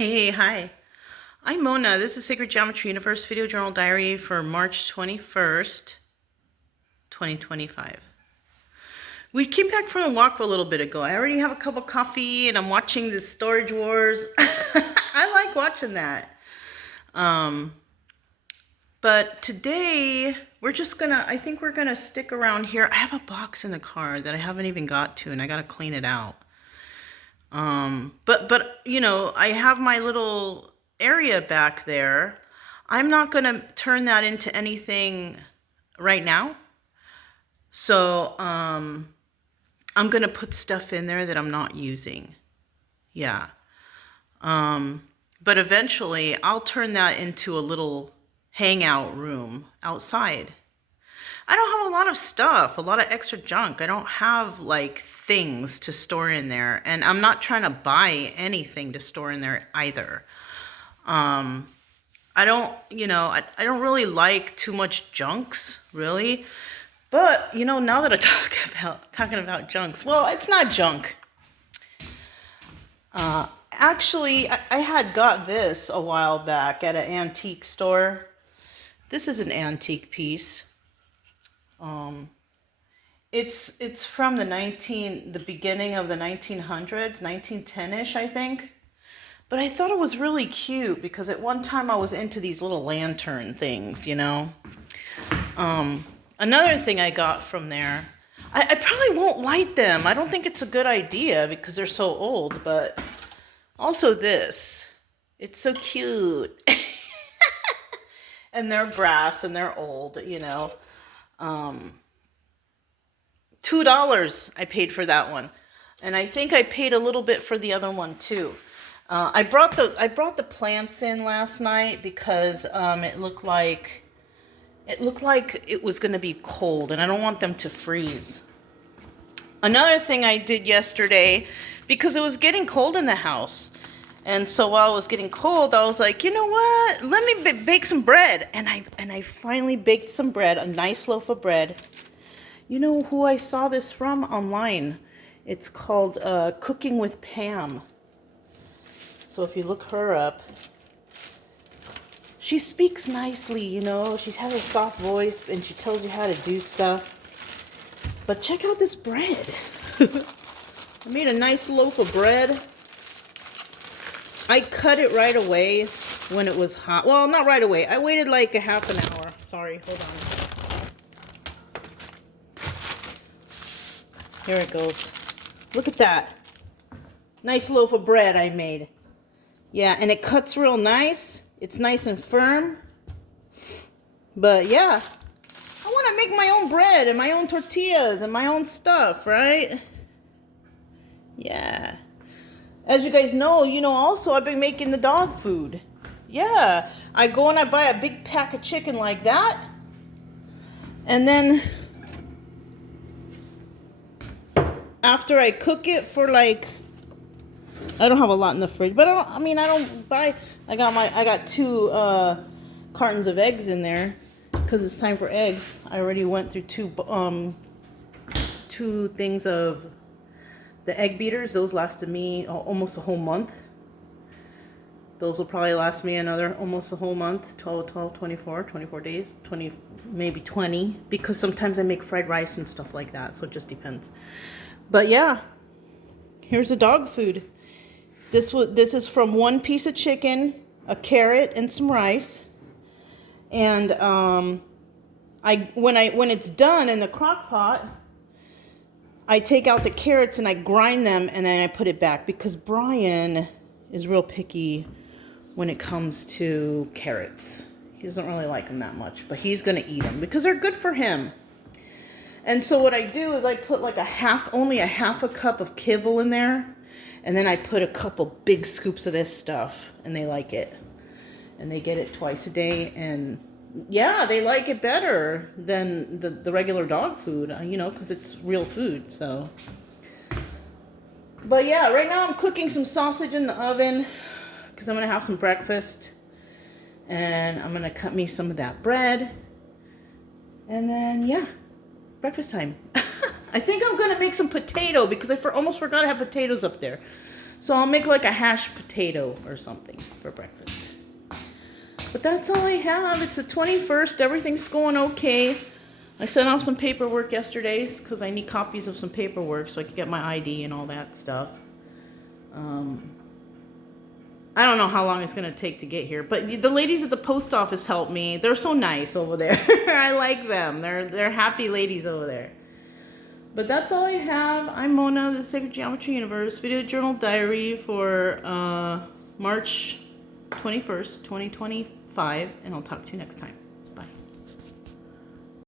Hey, hi. I'm Mona. This is Sacred Geometry Universe Video Journal Diary for March 21st, 2025. We came back from a walk a little bit ago. I already have a cup of coffee and I'm watching the Storage Wars. I like watching that. But today I think we're gonna stick around here. I have a box in the car that I haven't even got to and I gotta clean it out. But you know, I have my little area back there. I'm not gonna turn that into anything right now. So, I'm gonna put stuff in there that I'm not using. Yeah. But eventually I'll turn that into a little hangout room outside. I don't have a lot of stuff, a lot of extra junk. I don't have like things to store in there, and I'm not trying to buy anything to store in there either. I don't, I don't really like too much junks, really. But, now that I talking about junks, well, it's not junk. Actually, I had got this a while back at an antique store. This is an antique piece. It's from the beginning of the 1900s, 1910-ish, I think. But I thought it was really cute because at one time I was into these little lantern things, Another thing I got from there, I probably won't light them. I don't think it's a good idea because they're so old, but also this. It's so cute. And they're brass and they're old, $2 I paid for that one. And I think I paid a little bit for the other one too. I brought the plants in last night because it looked like it was going to be cold and I don't want them to freeze. Another thing I did yesterday, because it was getting cold in the house, and so while it was getting cold, I was like, you know what? Let me bake some bread. And I finally baked some bread, a nice loaf of bread. You know who I saw this from? Online. It's called Cooking with Pam. So if you look her up, she speaks nicely, She has a soft voice and she tells you how to do stuff. But check out this bread. I made a nice loaf of bread. I cut it right away when it was hot. Well, not right away. I waited like a half an hour. Sorry, hold on. Here it goes. Look at that. Nice loaf of bread I made. Yeah, and it cuts real nice. It's nice and firm. But yeah, I want to make my own bread and my own tortillas and my own stuff, right? Yeah. As you guys know, also I've been making the dog food. Yeah, I go and I buy a big pack of chicken like that. And then after I cook it for like, I don't have a lot in the fridge, but I got 2 cartons of eggs in there because it's time for eggs. I already went through 2 things of the egg beaters. Those lasted me almost a whole month. Those will probably last me another almost a whole month, 24 days, 20, maybe 20, because sometimes I make fried rice and stuff like that, so it just depends. But yeah, here's the dog food. This is from 1 piece of chicken, a carrot, and some rice. And when it's done in the crock pot, I take out the carrots and I grind them and then I put it back because Brian is real picky when it comes to carrots. He doesn't really like them that much, but he's gonna eat them because they're good for him. And so what I do is I put like only a half a cup of kibble in there, and then I put a couple big scoops of this stuff, and they like it. And they get it twice a day, and yeah, they like it better than the regular dog food, because it's real food, so. But yeah, right now I'm cooking some sausage in the oven because I'm going to have some breakfast. And I'm going to cut me some of that bread. And then, yeah, breakfast time. I think I'm going to make some potato because I almost forgot I have potatoes up there. So I'll make like a hashed potato or something for breakfast. But that's all I have. It's the 21st. Everything's going okay. I sent off some paperwork yesterday because I need copies of some paperwork so I can get my ID and all that stuff. I don't know how long it's going to take to get here, but the ladies at the post office helped me. They're so nice over there. I like them. They're happy ladies over there. But that's all I have. I'm Mona, the Sacred Geometry Universe video journal diary for March 21st, 2025, and I'll talk to you next time.